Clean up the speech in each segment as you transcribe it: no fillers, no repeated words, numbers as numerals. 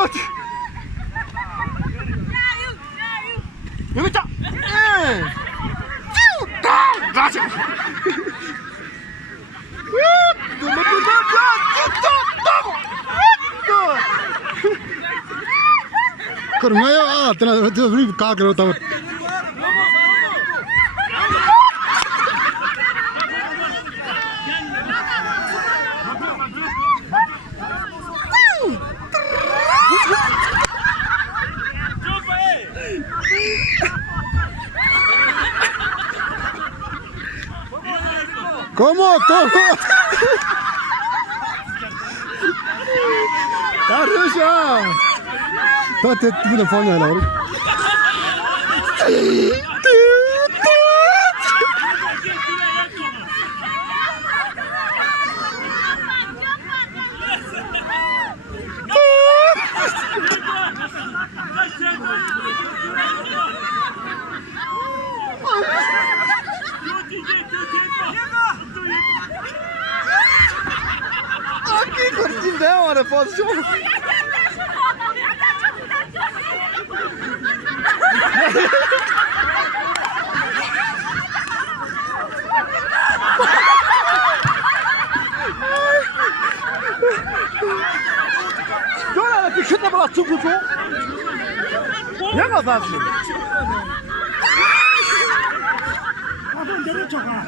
어디 여기 있다 가자 그런 거야 우리 가기로 다 ¿Cómo? ¡Carrucha! Te tiene fondo de la hora. Aqui, curtidão, olha, posso chorar. Olha, que chata para tu, tu. Não vai fazer. Vamos direito agora.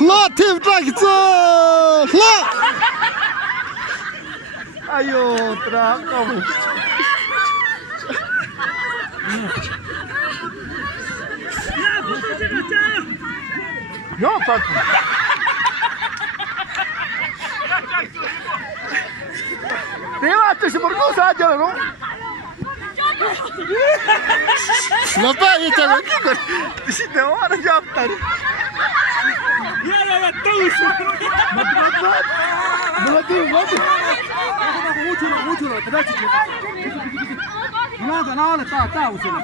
Latif traktor! Ayo, traktor. Yok tatlı. Devam ateşi burada sadece o. Lapa geçelim. Şimdi o ara yaptılar. Ya tavuş. Bırak. Uçuyor. Kadar çıkıyor. Ne oldu? Ta uçuyor.